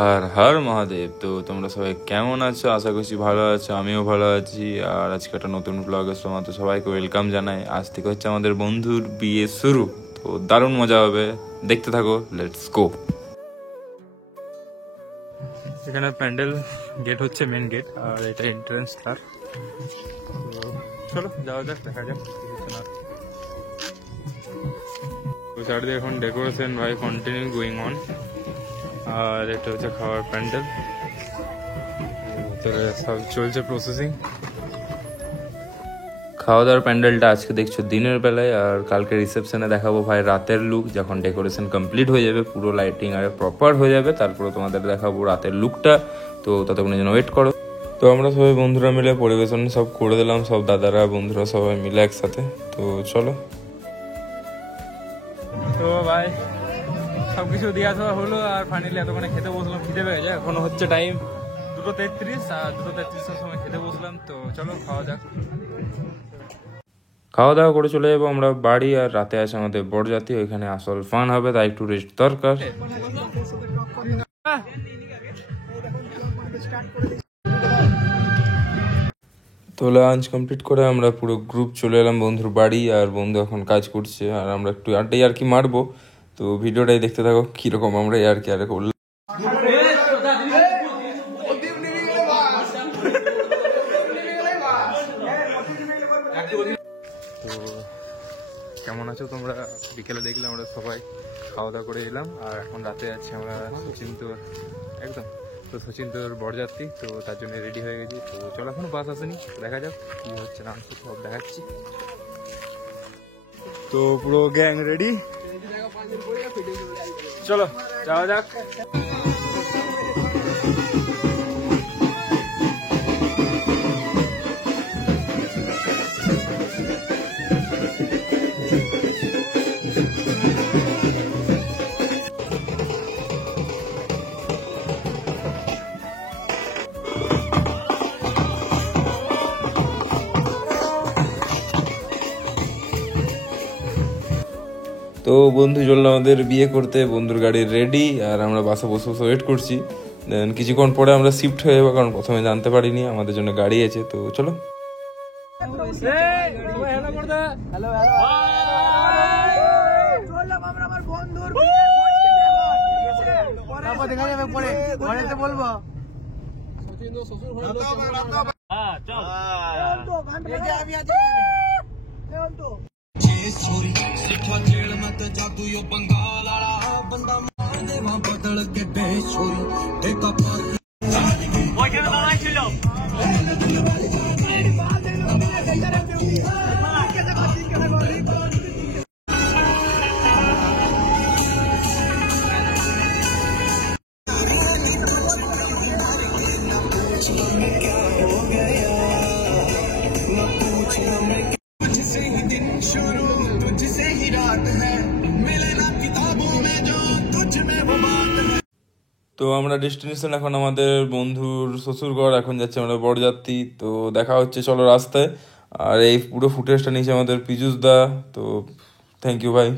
হর হর মহাদেব। তো তোমরা সবাই কেমন আছো? আশা করছি ভালো আছো, আমিও ভালো আছি। আর আজকে একটা নতুন ব্লগে তোমাদের সবাইকে ওয়েলকাম জানাই। আজ থেকে হচ্ছে আমাদের বন্ধুর বিয়ে শুরু, তো দারুণ মজা হবে, দেখতে থাকো, লেটস গো। এখানে প্যান্ডেল গেট হচ্ছে মেন গেট, আর এটা এন্ট্রান্স তার। তো চলো যাওয়া যাক, দেখা যাক ওই সাইড দিয়ে এখন ডেকোরেশন ভাই কন্টিনিউ গোয়িং অন। আর এটা হচ্ছে খাওয়ার প্যান্ডেল, ভিতরে সব চলছে প্রসেসিং। খাওয়া দাওয়ার প্যান্ডেলটা আজকে দেখছো দিনের বেলায়, আর কালকে রিসেপশনে দেখাবো ভাই রাতের লুক। যখন ডেকোরেশন কমপ্লিট হয়ে যাবে, পুরো লাইটিং আর প্রপার হয়ে যাবে, তারপরে তোমাদের দেখাবো রাতের লুকটা। তো ততক্ষণের জন্য ওয়েট করো। তো আমরা সবাই বন্ধুরা মিলে পরিবেশন সব করে দিলাম, সব দাদারা বন্ধুরা সবাই মিলে একসাথে। তো চলো। তো ভাই সবকিছু দিয়ে আসা হলো, আর ফাইনালি এতক্ষণে খেতে বসলাম, খিদে পেয়ে যায়। এখন হচ্ছে টাইম 2:33, আর 2:33-এর সময় খেতে বসলাম। তো চলো খাওয়া যাক। খাওয়া দাওয়া করে চলে যাবো আমরা বাড়ি। আর রাতে আছে আমাদের বরযাত্রী, ওইখানে আসল ফান হবে, তাই একটু রেস্ট দরকার। তো লাঞ্চ কমপ্লিট করে আমরা পুরো গ্রুপ চলে এলাম বন্ধুর বাড়ি, আর বন্ধু এখন কাজ করছে, আর আমরা একটু আড্ডাই আর কি মারবো। তো ভিডিওটাই দেখতে থাকো কিরকম আমরা আর কি করলাম। তো কেমন আছো তোমরা? বিকেলে দেখলে আমরা সবাই খাওয়া দাওয়া করে এলাম, আর এখন রাতে আছি আমরা সচিন তোর একদম। তো সচিন তোর বরযাত্রী, তো তার জন্য রেডি হয়ে গেছি। তো চলো, এখনো বাস আসেনি, দেখা যাক কি হচ্ছে না হচ্ছে, সব দেখাচ্ছি। তো পুরো গ্যাং রেডি, চলো যাওয়া যাক। তো বন্ধু চললো আমাদের বিয়ে করতে, বন্ধুর গাড়ি রেডি, আর আমরা বাসে বসে বসে ওয়েট করছি। দেন কিছুক্ষণ পরে আমরা শিফট হয়ে যাবো, কারণ প্রথমে জানতে পারিনি আমাদের জন্য গাড়ি আছে। তো চলো। তো আমরা ডেস্টিনেশন এখন আমাদের বন্ধুর শ্বশুরঘর, এখন যাচ্ছে আমরা বরযাত্রী। তো দেখা হচ্ছে চলো রাস্তায়। আর এই পুরো ফুটেজটা নিয়েছে আমাদের পীযুষ দা, তো থ্যাংক ইউ ভাই।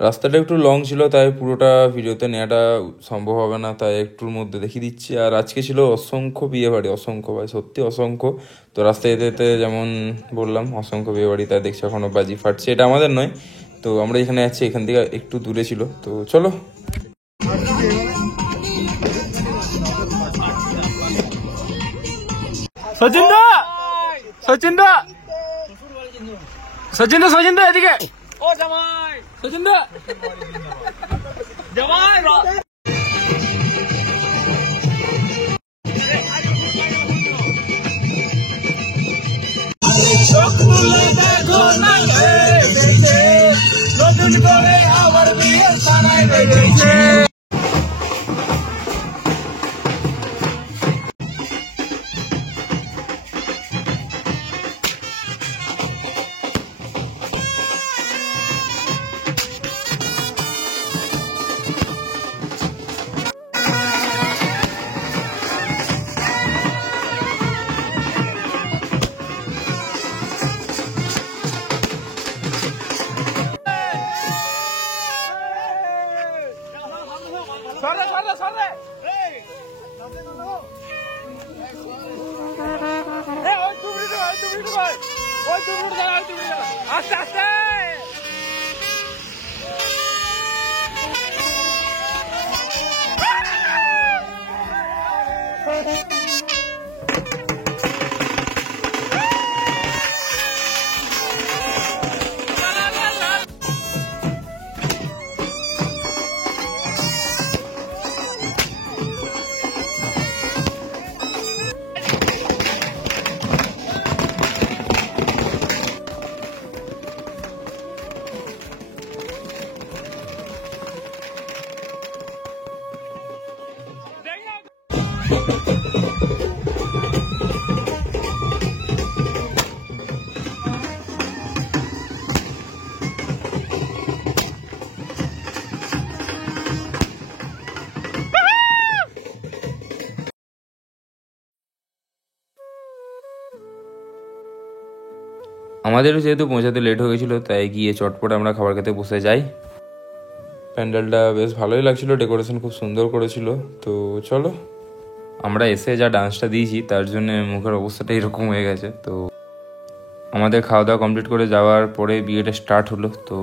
রাস্তাটা একটু লং ছিল, তাই পুরোটা ভিডিওতে নেওয়াটা সম্ভব হবে না, তাই একটুর মধ্যে দেখিয়ে দিচ্ছি। আর আজকে ছিল অসংখ্য বিয়ে বাড়ি, অসংখ্য ভাই, সত্যি অসংখ্য। তো রাস্তায় যেতে যেতে যেমন বললাম অসংখ্য বিয়ে বাড়ি, তাই দেখছি এখনো বাজি ফাটছে। এটা আমাদের নয়, তো আমরা এখানে যাচ্ছি, এখান থেকে একটু দূরে ছিল। তো চলো। সচিন দা, সচিন দা, সচিন দা, সচিন দা এদিকে। ও জামাই, সচিন দা, জামাই। নতুন করে আবার বিয়ে সানাই লেগেছে। আস্তে আস্তে আমাদেরও যেহেতু পৌঁছাতে লেট হয়ে গেছিলো তাই গিয়ে চটপট আমরা খাবার খেতে বসে যাই। প্যান্ডেলটা বেশ ভালোই লাগছিল, ডেকোরেশন খুব সুন্দর করেছিল। তো চলো, আমরা এসে যা ডান্সটা দিয়েছি তার জন্য মুখের অবস্থাটা এরকম হয়ে গেছে। তো আমাদের খাওয়া দাওয়া কমপ্লিট করে যাওয়ার পরে বিয়েটা স্টার্ট হলো। তো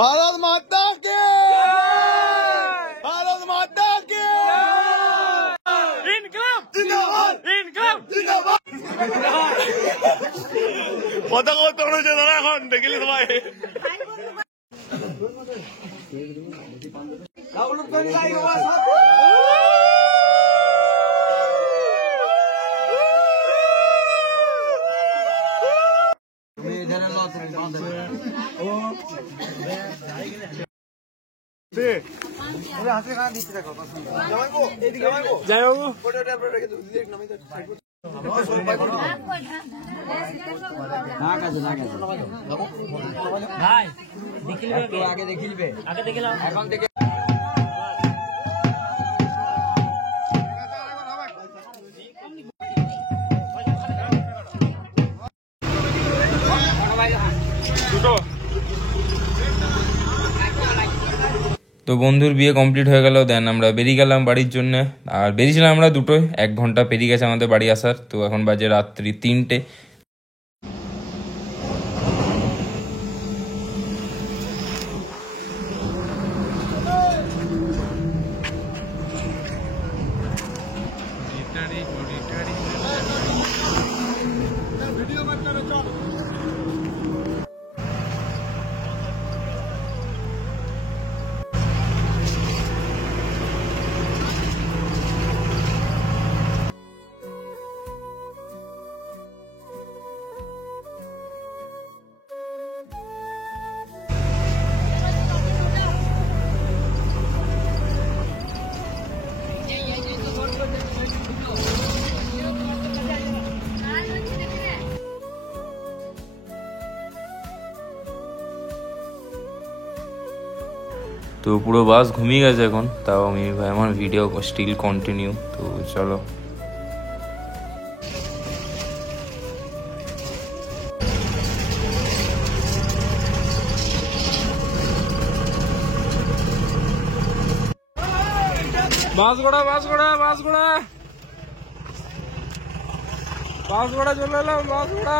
भारत माता के, भारत माता के इनकलाब जिंदाबाद, इनकलाब जिंदाबाद। পতাকা উত্তোলন হচ্ছে দাদা, এখন দেখলি সবাই তো বন্ধুর বিয়ে কমপ্লিট হয়ে গেল, দেন আমরা বেরিয়ে গেলাম বাড়ির জন্য। আর বেরিয়েছিলাম আমরা 2টোয়, 1 ঘন্টা পেরিয়ে গেছে আমাদের বাড়ি আসার। তো এখন বাজে রাত্রি 3টে। তো পুরো বাস ঘুমিয়ে গেছে এখন, তাও আমি ভাই আমার ভিডিও স্টিল কন্টিনিউ। তো চলো, বাসগোড়া বাসগোড়া বাসগোড়া বাসগোড়া চলে এলাম। বাসগোড়া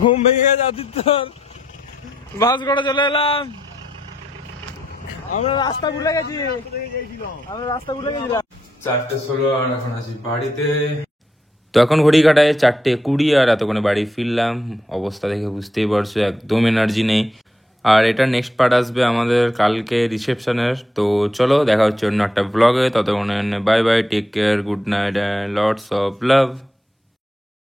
ঘুম ভেঙে গেছে আদিত্যর, বাসগোড়া চলে এলাম। আমরা রাস্তা ভুলে গেছি, আমরা রাস্তা ভুলে গেছিলাম। 4:16 আর এখন আছি বাড়িতে। তো এখন ঘড়ি কাটায় 4:20 আর এতক্ষণে বাড়ি ফিরলাম। অবস্থা দেখে বুঝতেই পারছো একদম এনার্জি নেই। আর এটা নেক্সট পার্ট আসবে আমাদের কালকে রিসেপশনের। তো চলো দেখা হচ্ছে অন্য একটা ব্লগে, ততক্ষণে bye bye, take care, good night and lots of love.